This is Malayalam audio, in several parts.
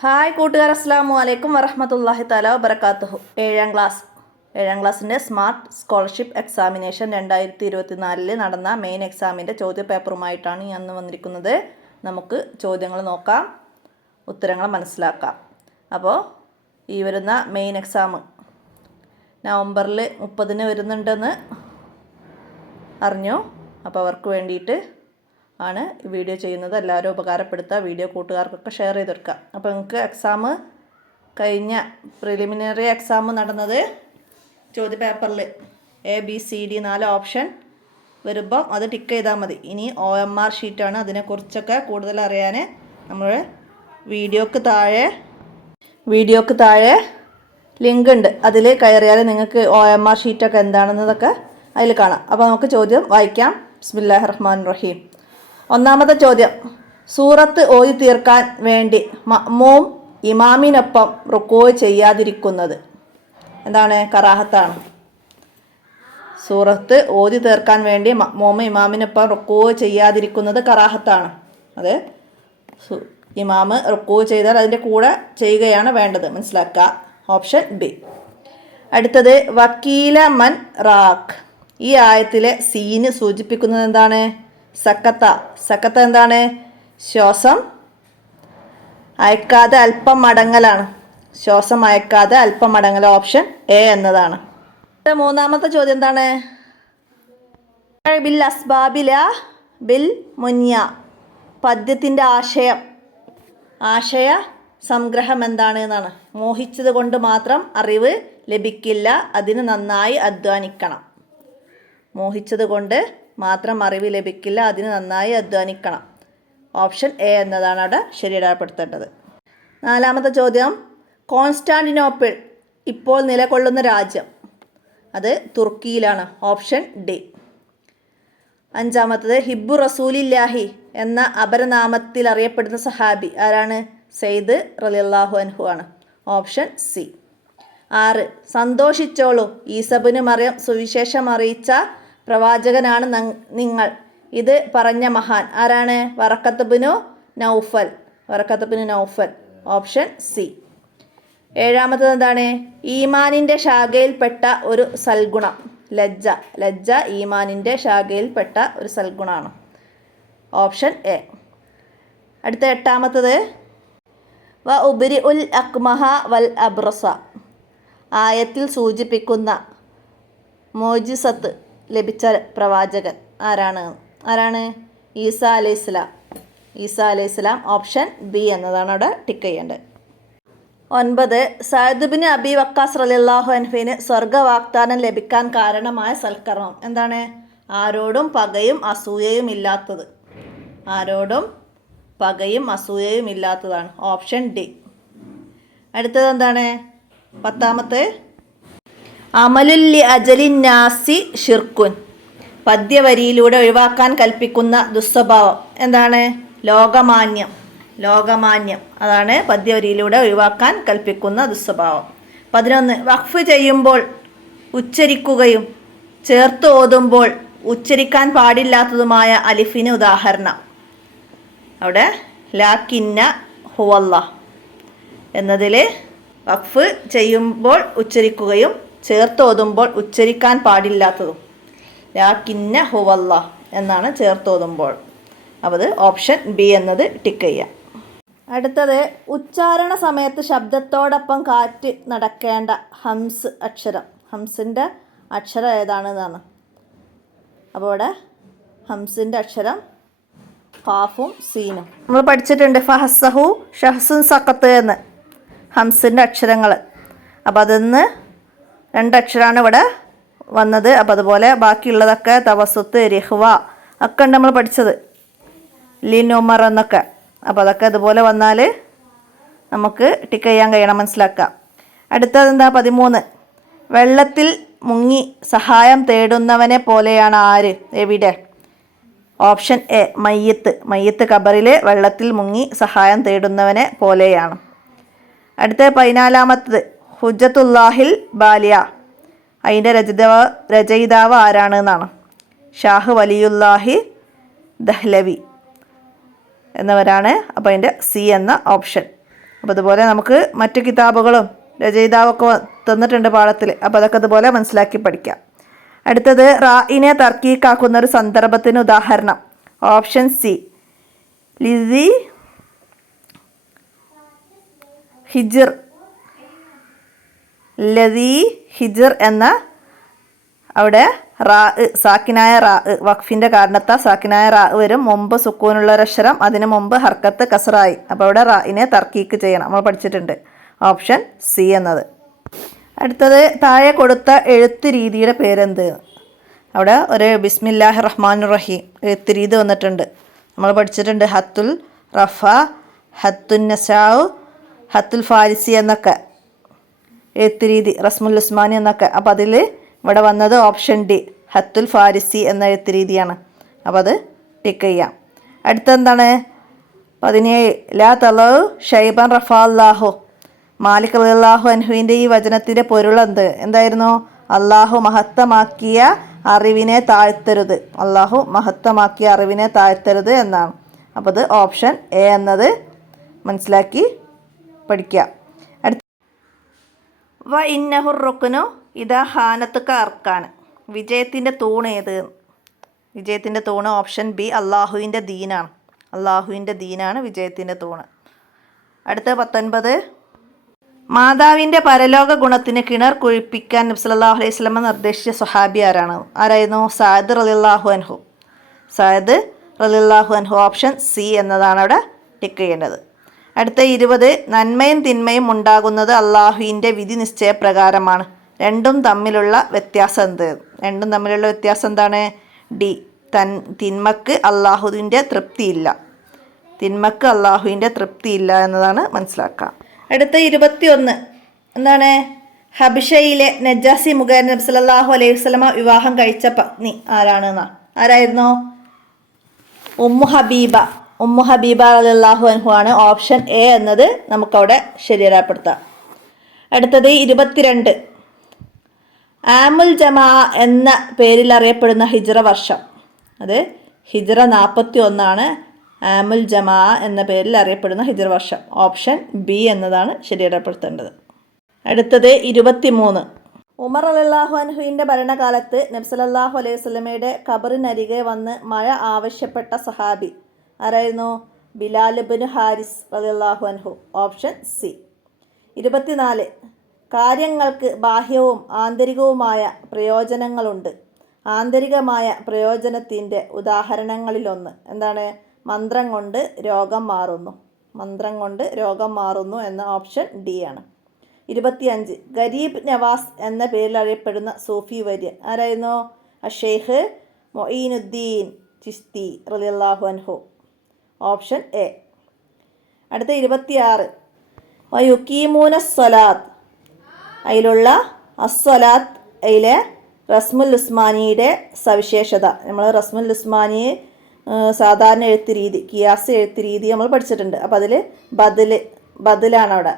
ഹായ് കൂട്ടുകാർ അസ്സാം വലൈക്കും വറഹമത്തല്ലാഹി തല വബർക്കാത്തുഹു ഏഴാം ക്ലാസ് ഏഴാം ക്ലാസ്സിന്റെ സ്മാർട്ട് സ്കോളർഷിപ്പ് എക്സാമിനേഷൻ രണ്ടായിരത്തി ഇരുപത്തി നാലിൽ നടന്ന മെയിൻ എക്സാമിന്റെ ചോദ്യ പേപ്പറുമായിട്ടാണ് ഞാൻ വന്നിരിക്കുന്നത്. നമുക്ക് ചോദ്യങ്ങൾ നോക്കാം ഉത്തരങ്ങൾ മനസ്സിലാക്കാം. അപ്പോൾ ഈ വരുന്ന മെയിൻ എക്സാം നവംബറിൽ മുപ്പതിന് വരുന്നുണ്ടെന്ന് അറിഞ്ഞു. അപ്പോൾ അവർക്ക് വേണ്ടിയിട്ട് ആണ് വീഡിയോ ചെയ്യുന്നത്. എല്ലാവരും ഉപകാരപ്പെടുത്തുക. വീഡിയോ കൂട്ടുകാർക്കൊക്കെ ഷെയർ ചെയ്ത് കൊടുക്കുക അപ്പോൾ നിങ്ങൾക്ക് എക്സാം കഴിഞ്ഞ പ്രിലിമിനറി എക്സാം നടന്നത് ചോദ്യ പേപ്പറിൽ എ ബി സി ഡി നാല് ഓപ്ഷൻ വരുമ്പോൾ അത് ടിക്ക് ചെയ്താൽ മതി. ഇനി ഒ എം ആർ ഷീറ്റാണ് അതിനെക്കുറിച്ചൊക്കെ കൂടുതൽ അറിയാൻ നമ്മൾ വീഡിയോക്ക് താഴെ വീഡിയോക്ക് താഴെ ലിങ്ക് ഉണ്ട്. അതിൽ കയറിയാൽ നിങ്ങൾക്ക് ഒ എം ആർ ഷീറ്റൊക്കെ എന്താണെന്നതൊക്കെ അതിൽ കാണാം. അപ്പോൾ നമുക്ക് ചോദ്യം വായിക്കാം. ബിസ്മില്ലാഹിർ റഹ്മാൻ റഹീം ഒന്നാമത്തെ ചോദ്യം. സൂറത്ത് ഓതി തീർക്കാൻ വേണ്ടി മമ്മൂം ഇമാമിനൊപ്പം റുക്കോ ചെയ്യാതിരിക്കുന്നത് എന്താണ്? കറാഹത്താണ്. സൂറത്ത് ഓതി തീർക്കാൻ വേണ്ടി മമ്മൂമ ഇമാമിനൊപ്പം റുക്കോ ചെയ്യാതിരിക്കുന്നത് കറാഹത്താണ്. അതെ ഇമാമ് റുക്കോ ചെയ്താൽ അതിന്റെ കൂടെ ചെയ്യുകയാണ് വേണ്ടത്. മനസ്സിലാക്കുക ഓപ്ഷൻ ബി. അടുത്തത് വക്കീല മൻ റാഖ്. ഈ ആയത്തിലെ സീന് സൂചിപ്പിക്കുന്നത് എന്താണ്? സക്കത്ത. സക്കത്ത എന്താണ്? ശ്വാസം അയക്കാതെ അല്പം മടങ്ങലാണ്. ശ്വാസം അയക്കാതെ അല്പം മടങ്ങൽ. ഓപ്ഷൻ എ എന്നതാണ്. മൂന്നാമത്തെ ചോദ്യം എന്താണ്? ബിൽ അസ്ബാബില ബിൽ മുന്യ. പദ്യത്തിന്റെ ആശയം. ആശയ സംഗ്രഹം എന്താണ് എന്നാണ്. മോഹിച്ചത് കൊണ്ട് മാത്രം അറിവ് ലഭിക്കില്ല. അതിന് നന്നായി അധ്വാനിക്കണം. മോഹിച്ചത് കൊണ്ട് മാത്രം അറിവ് ലഭിക്കില്ല അതിന് നന്നായി അധ്വാനിക്കണം. ഓപ്ഷൻ എ എന്നതാണ് അവിടെ ശരിയിടപ്പെടുത്തേണ്ടത് നാലാമത്തെ ചോദ്യം. കോൺസ്റ്റാന്റിനോപ്പിൾ ഇപ്പോൾ നിലകൊള്ളുന്ന രാജ്യം. അത് തുർക്കിയിലാണ്. Option D. അഞ്ചാമത്തത്. ഹിബു റസൂലില്ലാഹി എന്ന അപരനാമത്തിൽ അറിയപ്പെടുന്ന സഹാബി ആരാണ്? സെയ്ദ് റലിയല്ലാഹു അൻഹു ആണ്. Option C. ആറ്. സന്തോഷിച്ചോളൂ. ഈസബിന് മറിയം സുവിശേഷം അറിയിച്ച പ്രവാചകനാണ് നിങ്ങൾ. ഇത് പറഞ്ഞ മഹാൻ. ആരാണ്? വറക്കത്തബിനു നൗഫൽ. വറക്കത്തബിനു നൗഫൽ. Option C. ഏഴാമത്തത് എന്താണ്? ഈമാനിന്റെ ശാഖയിൽപ്പെട്ട ഒരു സൽഗുണം. ലജ്ജ. ലജ്ജ ഈമാനിന്റെ ശാഖയിൽപ്പെട്ട ഒരു സൽഗുണമാണ് ഓപ്ഷൻ എ. അടുത്ത എട്ടാമത്തത്. വ ഉബിരി ഉൽ അക്മഹ വൽ അബ്രസ. ആയത്തിൽ സൂചിപ്പിക്കുന്ന മോജിസത്ത്. ലഭിച്ച പ്രവാചകൻ ആരാണ്? ആരാണ്? ഈസ അലൈഹി സ്വലാം. ഈസ അലൈഹി സ്വലാം ഓപ്ഷൻ ബി എന്നതാണ് അവിടെ ടിക്ക് ചെയ്യേണ്ടത്. ഒൻപത് സയദുബിന് അബി വക്കാസ് റലിള്ളാഹു അൻഫിന് സ്വർഗവാഗ്ദാനം ലഭിക്കാൻ കാരണമായ സൽക്കർമ്മം എന്താണ്? ആരോടും പകയും അസൂയയും ഇല്ലാത്തത്. ആരോടും പകയും അസൂയയും ഇല്ലാത്തതാണ്. Option D. അടുത്തത് എന്താണ്? പത്താമത്തെ അമലുല്ലി അജലിൻ നാസി ഷിർക്കുൻ പദ്യവരിയിലൂടെ ഒഴിവാക്കാൻ കൽപ്പിക്കുന്ന ദുസ്വഭാവം എന്താണ്? ലോകമാന്യം. ലോകമാന്യം. അതാണ് പദ്യവരിയിലൂടെ ഒഴിവാക്കാൻ കൽപ്പിക്കുന്ന ദുസ്വഭാവം പതിനൊന്ന് വഖഫ് ചെയ്യുമ്പോൾ ഉച്ചരിക്കുകയും ചേർത്ത് ഓതുമ്പോൾ ഉച്ചരിക്കാൻ പാടില്ലാത്തതുമായ അലിഫിന് ഉദാഹരണം. അവിടെ ലാക്കിന്ന ഹുവല്ല എന്നതിൽ വഖഫ് ചെയ്യുമ്പോൾ ഉച്ചരിക്കുകയും ചേർത്ത് ഓതുമ്പോൾ ഉച്ചരിക്കാൻ പാടില്ലാത്തതും. ലാക്കിന്ന ഹുവല്ല എന്നാണ് ചേർത്ത് ഓതുമ്പോൾ അപ്പോൾ ഓപ്ഷൻ ബി എന്നത് ടിക്ക് ചെയ്യാം. അടുത്തത് ഉച്ചാരണ സമയത്ത് ശബ്ദത്തോടൊപ്പം കാറ്റ് നടക്കേണ്ട ഹംസ് അക്ഷരം. ഹംസിന്റെ അക്ഷരം ഏതാണെന്നാണ്. അപ്പോൾ ഇവിടെ ഹംസിന്റെ അക്ഷരം ഫാഫും സീനും. നമ്മൾ പഠിച്ചിട്ടുണ്ട് ഫഹസഹു ഷഹസും സക്കത്ത് എന്ന്. ഹംസിന്റെ അക്ഷരങ്ങൾ. അപ്പോൾ അതിന്ന് രണ്ടക്ഷരമാണ് ഇവിടെ വന്നത്. അപ്പം അതുപോലെ ബാക്കിയുള്ളതൊക്കെ തവസത്ത് രഹ്വ ഒക്കെ ഉണ്ട് നമ്മൾ പഠിച്ചത്. ലിനുമർ എന്നൊക്കെ. അപ്പോൾ അതൊക്കെ അതുപോലെ വന്നാൽ നമുക്ക് ടിക്ക് ചെയ്യാൻ കഴിയണം മനസ്സിലാക്കാം. അടുത്തത് എന്താ? പതിമൂന്ന്. വെള്ളത്തിൽ മുങ്ങി സഹായം തേടുന്നവനെ പോലെയാണ് ആര്? എവിടെ? ഓപ്ഷൻ എ മയ്യത്ത്. മയ്യത്ത് കബറിൽ വെള്ളത്തിൽ മുങ്ങി സഹായം തേടുന്നവനെ പോലെയാണ്. അടുത്ത പതിനാലാമത്തത്. ഹുജത്തുല്ലാഹിൽ ബാലിയ. അതിന്റെ രചിതാവ് രചയിതാവ് ആരാണ് എന്നാണ്. ഷാഹ് വലിയുല്ലാഹി ദഹ്ലവി എന്നവരാണ്. അപ്പോൾ അതിന്റെ സി എന്ന ഓപ്ഷൻ. അപ്പോൾ അതുപോലെ നമുക്ക് മറ്റു കിതാബുകളും രചയിതാവൊക്കെ തന്നിട്ടുണ്ട് പാഠത്തിൽ അപ്പോൾ അതൊക്കെ അതുപോലെ മനസ്സിലാക്കി പഠിക്കാം. അടുത്തത് റായിനെ തർക്കീക്കാക്കുന്ന ഒരു സന്ദർഭത്തിന് ഉദാഹരണം. Option C. ലിസി ഹിജിർ. ലതി ഹിജിർ എന്ന അവിടെ റാ സാക്കിനായ റാ വഖഫിന്റെ കാരണത്താൽ സാക്കിനായ റാ വരും. മുമ്പ് സുക്കൂനുള്ള ഒരക്ഷരം അതിന് മുമ്പ് ഹർക്കത്ത് കസറായി. അപ്പോൾ അവിടെ റായിനെ തർക്കീക്ക് ചെയ്യണം. നമ്മൾ പഠിച്ചിട്ടുണ്ട്. ഓപ്ഷൻ സി എന്നത്. അടുത്തത് താഴെ കൊടുത്ത എഴുത്ത് രീതിയുടെ പേരെന്ത്? അവിടെ ഒരു ബിസ്മില്ലാഹി റഹ്മാൻ റഹീം എഴുത്ത് രീതി വന്നിട്ടുണ്ട്. നമ്മൾ പഠിച്ചിട്ടുണ്ട് ഹത്തുൽ റഫ ഹത്തുൻ നസാവ് ഹത്തുൽ ഫാരിസി എന്നൊക്കെ. എഴുത്ത് രീതി റസ്മുൽ ഉസ്മാനി എന്നൊക്കെ. അപ്പോൾ അതിൽ ഇവിടെ വന്നത് ഓപ്ഷൻ ഡി ഹത്തുൽ ഫാരിസി എന്ന എഴുത്ത് രീതിയാണ് അപ്പോൾ അത് ടിക്ക് ചെയ്യാം. അടുത്തെന്താണ്? പതിനേഴ് ലാ തലവ് ഷൈബൻ റഫാ റഫാല്ലാഹു മാലിക് അള്ളാഹു അൻഹുവിന്റെ ഈ വചനത്തിന്റെ പൊരുൾ എന്ത്? എന്തായിരുന്നു? അള്ളാഹു മഹത്തമാക്കിയ അറിവിനെ താഴ്ത്തരുത്. അള്ളാഹു മഹത്തമാക്കിയ അറിവിനെ താഴ്ത്തരുത് എന്നാണ്. അപ്പോൾ അത് ഓപ്ഷൻ എ എന്നത് മനസ്സിലാക്കി അടുത്ത വ ഇന്നഹുർ റുക്കുനു ഇതാ ഹാനത്തുക്ക അർക്കാണ്. വിജയത്തിന്റെ തൂണ് ഏത്? വിജയത്തിന്റെ തൂണ് ഓപ്ഷൻ ബി അള്ളാഹുവിന്റെ ദീനാണ്. അള്ളാഹുവിന്റെ ദീനാണ് വിജയത്തിന്റെ തൂണ്. അടുത്ത പത്തൊൻപത്. മാതാവിന്റെ പരലോക ഗുണത്തിന് കിണർ കുഴിപ്പിക്കാൻ നബ്സല്ലാഹു അലൈഹി സ്വലമ നിർദ്ദേശിച്ച സ്വഹാബി ആരാണ്? ആരായിരുന്നു? സായദ് റലിള്ളാഹു അൻഹു. സായദ് റലിള്ളാഹു അൻഹു. ഓപ്ഷൻ സി എന്നതാണ് അവിടെ ടിക്ക് ചെയ്യേണ്ടത്. അടുത്ത ഇരുപത് നന്മയും തിന്മയും ഉണ്ടാകുന്നത് അള്ളാഹുവിന്റെ വിധി നിശ്ചയപ്രകാരമാണ്. രണ്ടും തമ്മിലുള്ള വ്യത്യാസം എന്ത്? രണ്ടും തമ്മിലുള്ള വ്യത്യാസം എന്താണ്? ഡി തൻ തിന്മക്ക് അള്ളാഹുവിന്റെ തൃപ്തിയില്ല. തിന്മക്ക് അള്ളാഹുവിന്റെ തൃപ്തിയില്ല എന്നതാണ് മനസ്സിലാക്കുക. അടുത്ത ഇരുപത്തി ഒന്ന് എന്താണ്? ഹബിഷയിലെ നജാസി മുഖേന നബ്സലാഹു അലൈഹി വസ്ലമ വിവാഹം കഴിച്ച പത്നി ആരാണ് എന്നാ? ആരായിരുന്നു? ഉമ്മു ഹബീബ. ഉമ്മു ഹബീബ അലാഹു അൻഹു ആണ് ഓപ്ഷൻ എ എന്നത് നമുക്കവിടെ ശരിയരപ്പെടുത്താം അടുത്തത് ഇരുപത്തിരണ്ട്. ആമുൽ ജമാ എന്ന പേരിൽ അറിയപ്പെടുന്ന ഹിജ്റ വർഷം. അത് ഹിജ്റ നാൽപ്പത്തി ഒന്നാണ് ആമുൽ ജമാ എന്ന പേരിൽ അറിയപ്പെടുന്ന ഹിജ്റ വർഷം. ഓപ്ഷൻ ബി എന്നതാണ് ശരിയാപ്പെടുത്തേണ്ടത് അടുത്തത് ഇരുപത്തിമൂന്ന്. ഉമർ അലല്ലാഹു അൻഹുവിന്റെ ഭരണകാലത്ത് നബ്സലല്ലാഹു അലൈഹി സ്വലമയുടെ ഖബറിനരികെ വന്ന് മഴ ആവശ്യപ്പെട്ട സഹാബി. ആരായിരുന്നു? ബിലാലുബിന് ഹാരിസ് അലല്ലാഹു അൻഹു. Option C. ഇരുപത്തിനാല്. കാര്യങ്ങൾക്ക് ബാഹ്യവും ആന്തരികവുമായ പ്രയോജനങ്ങളുണ്ട്. ആന്തരികമായ പ്രയോജനത്തിന്റെ ഉദാഹരണങ്ങളിലൊന്ന്. എന്താണ്? മന്ത്രം കൊണ്ട് രോഗം മാറുന്നു. മന്ത്രം കൊണ്ട് രോഗം മാറുന്നു എന്ന ഓപ്ഷൻ ഡി ആണ്. ഇരുപത്തിയഞ്ച്. ഗരീബ് നവാസ് എന്ന പേരിൽ അറിയപ്പെടുന്ന സൂഫി വര്യൻ ആരായിരുന്നു? അഷേഖ് മൊയ്നുദ്ദീൻ ചിസ്തി റലിയല്ലാഹു അൻഹു. Option A. അടുത്ത ഇരുപത്തിയാറ്. വയുക്കീമൂന സ്വലാത്ത്. അതിലുള്ള അസ്വലാത്ത് അതിലെ റസ്മുൽ ഉസ്മാനിയുടെ സവിശേഷത. നമ്മൾ റസ്മുൽ ഉസ്മാനി സാധാരണ എഴുത്ത് രീതി കിയാസ് എഴുത്ത് രീതി നമ്മൾ പഠിച്ചിട്ടുണ്ട്. അപ്പോൾ അതിൽ ബദൽ ബദലാണ് അവിടെ.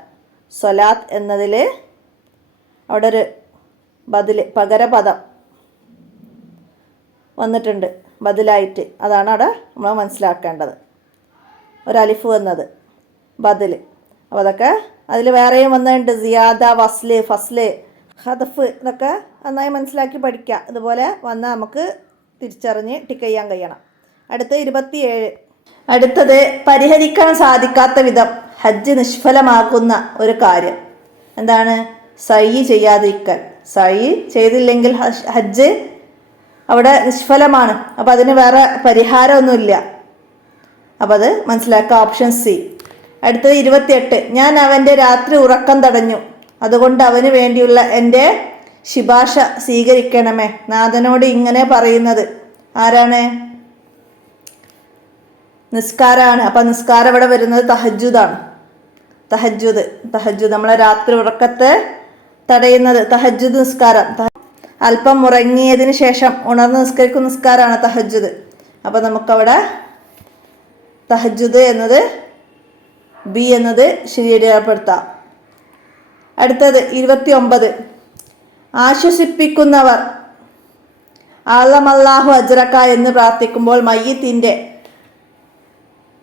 സ്വലാത്ത് എന്നതിൽ അവിടെ ഒരു ബദൽ പകരപദം വന്നിട്ടുണ്ട്. ബദലായിട്ട്. അതാണ് അവിടെ നമ്മൾ മനസ്സിലാക്കേണ്ടത്. ഒരു അലിഫ് വന്നത്. ബദൽ അപ്പോൾ അതൊക്കെ അതിൽ വേറെയും വന്നിട്ടുണ്ട്. സിയാദ വസ്ല് ഫസ്ല് ഹദഫ് ഇതൊക്കെ നന്നായി മനസ്സിലാക്കി പഠിക്കുക ഇതുപോലെ വന്നാൽ നമുക്ക് തിരിച്ചറിഞ്ഞ് ടിക്ക് ചെയ്യാൻ കഴിയണം. അടുത്ത ഇരുപത്തിയേഴ്. അടുത്തത് പരിഹരിക്കാൻ സാധിക്കാത്ത വിധം ഹജ്ജ് നിഷ്ഫലമാക്കുന്ന ഒരു കാര്യം. എന്താണ്? സൈ ചെയ്യാതിരിക്കൽ. സൈ ചെയ്തില്ലെങ്കിൽ ഹജ്ജ് അവിടെ നിഷ്ഫലമാണ്. അപ്പോൾ അതിന് വേറെ പരിഹാരമൊന്നുമില്ല. അപ്പോൾ അത് മനസ്സിലാക്കുക. ഓപ്ഷൻ സി അടുത്തത് ഇരുപത്തിയെട്ട്. ഞാൻ അവന്റെ രാത്രി ഉറക്കം തടഞ്ഞു. അതുകൊണ്ട് അവന് വേണ്ടിയുള്ള എന്റെ ശുപാർശ സ്വീകരിക്കണമേ. നാഥനോട് ഇങ്ങനെ പറയുന്നത്. ആരാണ്? നിസ്കാരമാണ് അപ്പം നിസ്കാരം ഇവിടെ വരുന്നത് തഹജുദാണ് തഹജുദ് തഹജുദ് നമ്മളെ രാത്രി ഉറക്കത്തെ തടയുന്നത്. തഹജുദ് നിസ്കാരം. അല്പം ഉറങ്ങിയതിന് ശേഷം ഉണർന്ന് നിസ്കരിക്കുന്ന നിസ്കാരമാണ് തഹജുദ് അപ്പം നമുക്കവിടെ തഹജുദ് എന്നത് ബി എന്നത് ശരിയാപ്പെടുത്താം അടുത്തത് ഇരുപത്തി ഒമ്പത് ആശ്വസിപ്പിക്കുന്നവർ ആലമല്ലാഹു അജ്രക്ക എന്ന് പ്രാർത്ഥിക്കുമ്പോൾ മയ്യത്തിന്റെ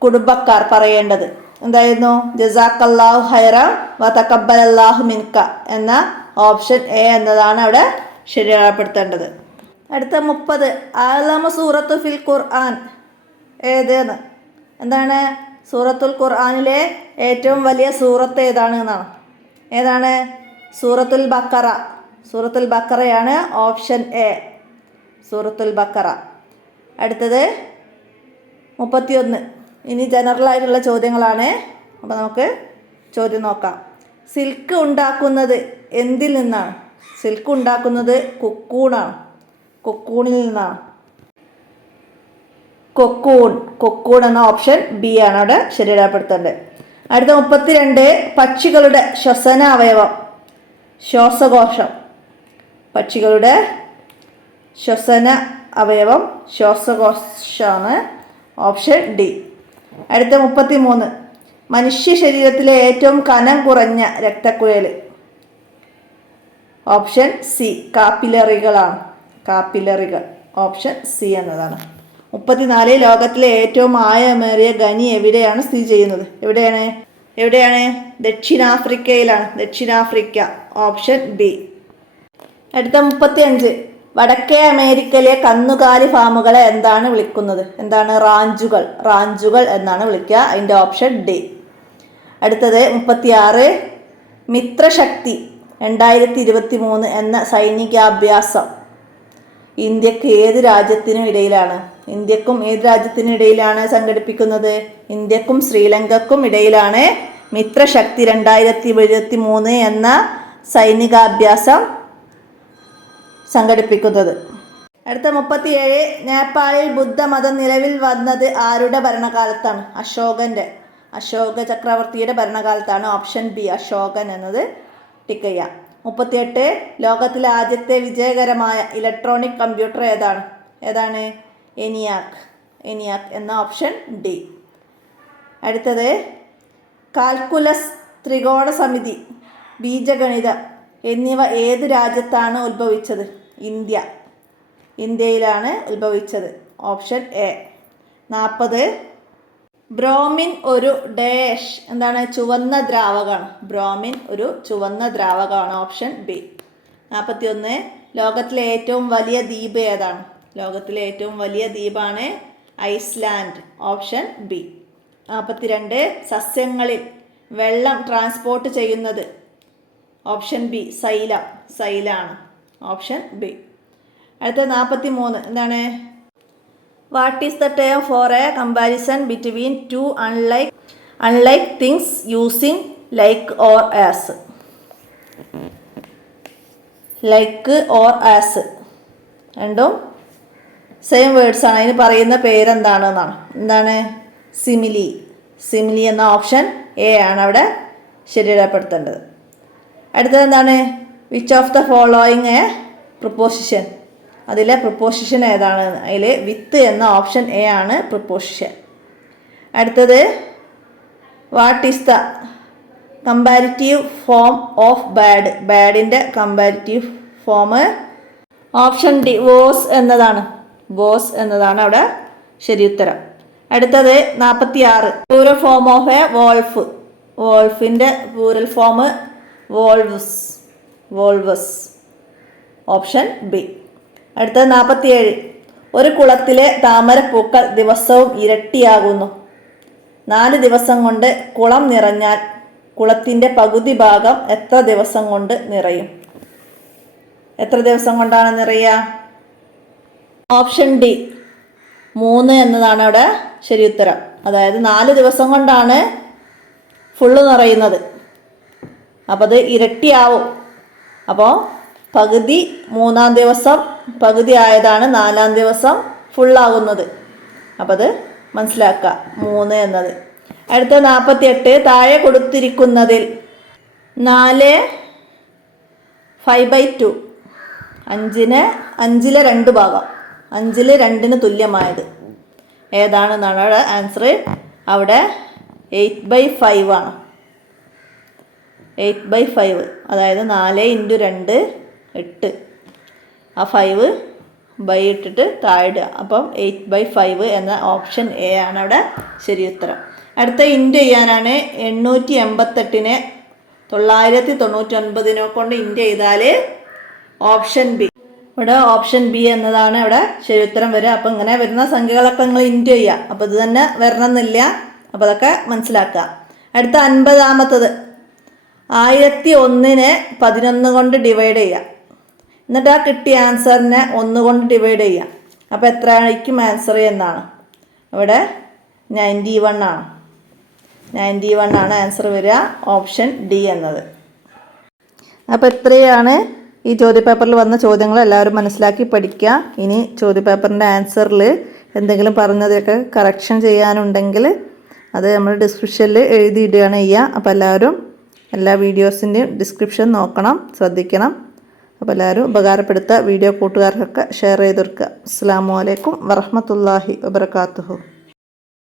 കുടുംബക്കാർ പറയേണ്ടത്. എന്തായിരുന്നു? ജസാഖല്ലാഹു ഹൈറ വ തക്കബലല്ലാഹു മിൻക എന്ന ഓപ്ഷൻ എ എന്നതാണ് അവിടെ ശരിയാക്കപ്പെടുത്തേണ്ടത് അടുത്ത മുപ്പത്. ആലമ സൂറത്തു ഫിൽ ഖുർആൻ. ഏതെന്ന് എന്താണ്? സൂറത്തുൽ ഖുർആാനിലെ ഏറ്റവും വലിയ സൂറത്ത് ഏതാണ് എന്നാണ്. ഏതാണ്? സൂറത്തുൽ ബക്കറ. സൂറത്തുൽ ബക്കറയാണ് ഓപ്ഷൻ എ. സൂറത്തുൽ ബക്കറ. അടുത്തത് മുപ്പത്തിയൊന്ന്. ഇനി ജനറലായിട്ടുള്ള ചോദ്യങ്ങളാണ്. അപ്പോൾ നമുക്ക് ചോദ്യം നോക്കാം. സിൽക്ക് ഉണ്ടാക്കുന്നത് എന്തിൽ നിന്നാണ്? സിൽക്ക് ഉണ്ടാക്കുന്നത് കുക്കൂണാണ്. കുക്കൂണിൽ നിന്നാണ്. കൊക്കൂൺ കൊക്കൂൺ എന്ന ഓപ്ഷൻ ബി ആണ് അവിടെ ശരീരപ്പെടുത്തേണ്ടത്. അടുത്ത മുപ്പത്തിരണ്ട് പക്ഷികളുടെ ശ്വസന അവയവം ശ്വാസകോശം. പക്ഷികളുടെ ശ്വസന അവയവം ശ്വാസകോശമാണ് ഓപ്ഷൻ ഡി അടുത്ത മുപ്പത്തി മൂന്ന് മനുഷ്യ ശരീരത്തിലെ ഏറ്റവും കനം കുറഞ്ഞ രക്തക്കുഴൽ ഓപ്ഷൻ സി കാപ്പിലറികളാണ്. കാപ്പിലറികൾ ഓപ്ഷൻ സി എന്നതാണ്. മുപ്പത്തിനാല് ലോകത്തിലെ ഏറ്റവും ആയമേറിയ ഖനി എവിടെയാണ് സ്ഥിതി ചെയ്യുന്നത്? എവിടെയാണ്? എവിടെയാണ്? ദക്ഷിണാഫ്രിക്കയിലാണ്. ദക്ഷിണാഫ്രിക്ക. Option B. അടുത്ത മുപ്പത്തി അഞ്ച് വടക്കേ അമേരിക്കയിലെ കന്നുകാലി ഫാമുകളെ എന്താണ് വിളിക്കുന്നത്? എന്താണ് റാഞ്ചുകൾ? റാഞ്ചുകൾ എന്നാണ് വിളിക്കുക. അതിന്റെ ഓപ്ഷൻ ഡി. അടുത്തത് മുപ്പത്തിയാറ്. മിത്രശക്തി. രണ്ടായിരത്തി ഇരുപത്തി മൂന്ന് എന്ന സൈനികാഭ്യാസം. ഇന്ത്യയ്ക്ക് ഏത് രാജ്യത്തിനും ഇടയിലാണ്? ഇന്ത്യക്കും ഏത് രാജ്യത്തിനും ഇടയിലാണ് സംഘടിപ്പിക്കുന്നത്? ഇന്ത്യക്കും ശ്രീലങ്കക്കും ഇടയിലാണ് മിത്രശക്തി രണ്ടായിരത്തി എഴുപത്തി മൂന്ന് എന്ന സൈനികാഭ്യാസം സംഘടിപ്പിക്കുന്നത്. അടുത്ത മുപ്പത്തിയേഴ് നേപ്പാളിൽ ബുദ്ധമതം നിലവിൽ വന്നത് ആരുടെ ഭരണകാലത്താണ്? അശോകന്റെ അശോക ചക്രവർത്തിയുടെ ഭരണകാലത്താണ്. ഓപ്ഷൻ ബി അശോകൻ എന്നത് ടിക്ക് ചെയ്യാം മുപ്പത്തിയെട്ട്. ലോകത്തിലെ ആദ്യത്തെ വിജയകരമായ ഇലക്ട്രോണിക് കമ്പ്യൂട്ടർ ഏതാണ്? ഏതാണ്? എനിയാക്ക് എനിയാക്ക് എന്ന ഓപ്ഷൻ ഡി അടുത്തത് കാൽക്കുലസ് ത്രികോണ സമിതി ബീജഗണിത എന്നിവ ഏത് രാജ്യത്താണ് ഉത്ഭവിച്ചത്? ഇന്ത്യ. ഇന്ത്യയിലാണ് ഉത്ഭവിച്ചത്. ഓപ്ഷൻ എ നാൽപ്പത് ബ്രോമിൻ ഒരു ഡാഷ്. എന്താണ്? ചുവന്ന ദ്രാവകമാണ്. ബ്രോമിൻ ഒരു ചുവന്ന ദ്രാവകമാണ്. Option B. നാൽപ്പത്തി ഒന്ന് ലോകത്തിലെ ഏറ്റവും വലിയ ദ്വീപ് ഏതാണ്? ലോകത്തിലെ ഏറ്റവും വലിയ ദ്വീപാണ് ഐസ്ലാൻഡ്. Option B. നാൽപ്പത്തിരണ്ട് സസ്യങ്ങളിൽ വെള്ളം ട്രാൻസ്പോർട്ട് ചെയ്യുന്നത്. Option B. Saila. സൈലാണ്. Option B. അടുത്ത നാൽപ്പത്തി മൂന്ന് എന്താണ്? What is the term for a comparison between two unlike unlike things using like or as like or as രണ്ടും സെയിം വേർഡ്സ് ആണ്. അതിന് പറയുന്ന പേരെന്താണ് എന്നാണ് എന്താണ്? സിമിലി സിമിലി എന്ന ഓപ്ഷൻ എ ആണ് അവിടെ ശരീരപ്പെടുത്തേണ്ടത് അടുത്തത് എന്താണ്? Which of the following a proposition അതിലെ പ്രിപ്പോസിഷൻ ഏതാണ്? അതിൽ വിത്ത് എന്ന ഓപ്ഷൻ എ ആണ് പ്രിപ്പോസിഷൻ അടുത്തത് what is the comparative form of bad ബാഡിന്റെ comparative form option D worse എന്നതാണ്. വോസ് എന്നതാണ് അവിടെ ശരി ഉത്തരം. അടുത്തത് നാൽപ്പത്തി ആറ് plural form of a wolf വോൾഫിന്റെ plural form wolves wolves option B അടുത്തത് നാൽപ്പത്തിയേഴ് ഒരു കുളത്തിലെ താമരപ്പൂക്കൾ ദിവസവും ഇരട്ടിയാകുന്നു. നാല് ദിവസം കൊണ്ട് കുളം നിറഞ്ഞാൽ കുളത്തിന്റെ പകുതി ഭാഗം എത്ര ദിവസം കൊണ്ട് നിറയും? എത്ര ദിവസം കൊണ്ടാണ് നിറയുക? Option D. മൂന്ന് എന്നതാണ് അവിടെ ശരി ഉത്തരം. അതായത് നാല് ദിവസം കൊണ്ടാണ് ഫുള്ള് നിറയുന്നത്. അപ്പോൾ അത് ഇരട്ടിയാവും. അപ്പോൾ പകുതി മൂന്നാം ദിവസം പകുതി ആയതാണ് നാലാം ദിവസം ഫുള്ളാകുന്നത് അപ്പോൾ അത് മനസ്സിലാക്കുക മൂന്ന് എന്നത്. അടുത്ത നാൽപ്പത്തി എട്ട് താഴെ കൊടുത്തിരിക്കുന്നതിൽ നാല് ഫൈവ് ബൈ ടു. അഞ്ചിന് അഞ്ചിലെ രണ്ട് ഭാഗം. അഞ്ചിൽ രണ്ടിന് തുല്യമായത്. ഏതാണെന്നാണ് അവിടെ ആൻസർ അവിടെ എയ്റ്റ് ബൈ ഫൈവ് ആണ്. എയ്റ്റ് ബൈ ഫൈവ് അതായത് നാല് ഇന്റു രണ്ട് എട്ട്. ആ ഫൈവ് ബൈ ഇട്ടിട്ട് താഴെ അപ്പം എയ്റ്റ് ബൈ ഫൈവ് എന്ന ഓപ്ഷൻ എ ആണ് അവിടെ ശരി ഉത്തരം. അടുത്ത ഇന്റ് ചെയ്യാനാണ് എണ്ണൂറ്റി എൺപത്തെട്ടിനെ തൊള്ളായിരത്തി തൊണ്ണൂറ്റി ഒൻപതിനെ കൊണ്ട് ഇന്റ് ചെയ്താൽ ഓപ്ഷൻ ബി ഇവിടെ ഓപ്ഷൻ ബി എന്നതാണ് ഇവിടെ ഉത്തരം വരിക. അപ്പം ഇങ്ങനെ വരുന്ന സംഖ്യകളൊക്കെ നിങ്ങൾ ഇന്റ് ചെയ്യുക. അപ്പോൾ ഇത് തന്നെ വരണമെന്നില്ല. അപ്പോൾ അതൊക്കെ മനസ്സിലാക്കുക. അടുത്ത അൻപതാമത്തത് ആയിരത്തി ഒന്നിനെ പതിനൊന്ന് കൊണ്ട് ഡിവൈഡ് ചെയ്യുക. എന്നിട്ട് ആ കിട്ടിയ ആൻസറിനെ ഒന്ന് കൊണ്ട് ഡിവൈഡ് ചെയ്യാം. അപ്പോൾ എത്ര ആയിരിക്കും ആൻസർ എന്നാണ്? ഇവിടെ നയന്റി വൺ ആണ്. നയന്റി വൺ ആണ് ആൻസർ വരിക. ഓപ്ഷൻ ഡി എന്നത്. അപ്പോൾ എത്രയാണ് ഈ ചോദ്യപേപ്പറിൽ വന്ന ചോദ്യങ്ങൾ എല്ലാവരും മനസ്സിലാക്കി പഠിക്കുക. ഇനി ചോദ്യപേപ്പറിന്റെ ആൻസറിൽ എന്തെങ്കിലും പറഞ്ഞതൊക്കെ കറക്ഷൻ ചെയ്യാനുണ്ടെങ്കിൽ അത് നമ്മൾ ഡിസ്ക്രിപ്ഷനിൽ എഴുതിയിടുകയാണ് ചെയ്യുക. അപ്പോൾ എല്ലാവരും എല്ലാ വീഡിയോസിന്റെയും ഡിസ്ക്രിപ്ഷൻ നോക്കണം. ശ്രദ്ധിക്കണം. അപ്പോൾ എല്ലാവരും ഉപകാരപ്പെടുത്തുക വീഡിയോ കൂട്ടുകാർക്കൊക്കെ ഷെയർ ചെയ്ത് കൊടുക്കുക അസ്സാം വലൈക്കും വറഹമത്തല്ലാഹി വബർക്കാത്തുഹു